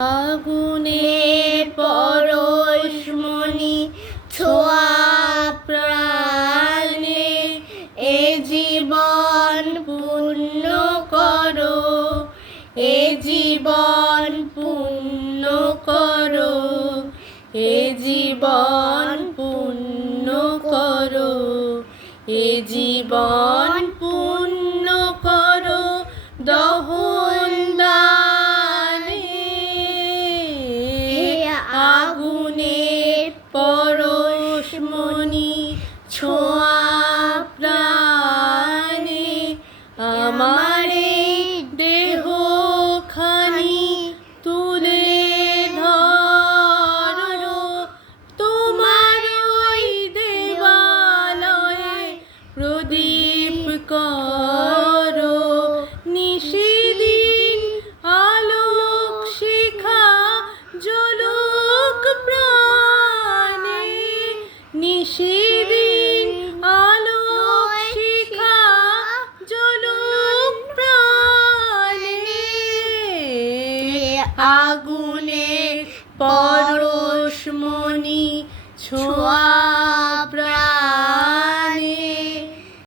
আগুনের পরশমণি ছোঁয়া প্রাণে এ জীবন পূর্ণ করো, এ জীবন পূর্ণ করো, এ জীবন পূর্ণ করো, এ জীবন পূর্ণ করো। দহন আগুনের পরশমণি ছোঁয়া প্রাণে আমার দেহ খানি তুলে ধরো, তোমার ওই দেবালয়ে প্রদীপ করো। নিশিদিন আলোক শিখা জ্বলুক প্রাণে, নিশিদিন আলোক শিখা জ্বলুক প্রাণে। আগুনের পরশমণি ছোঁয়া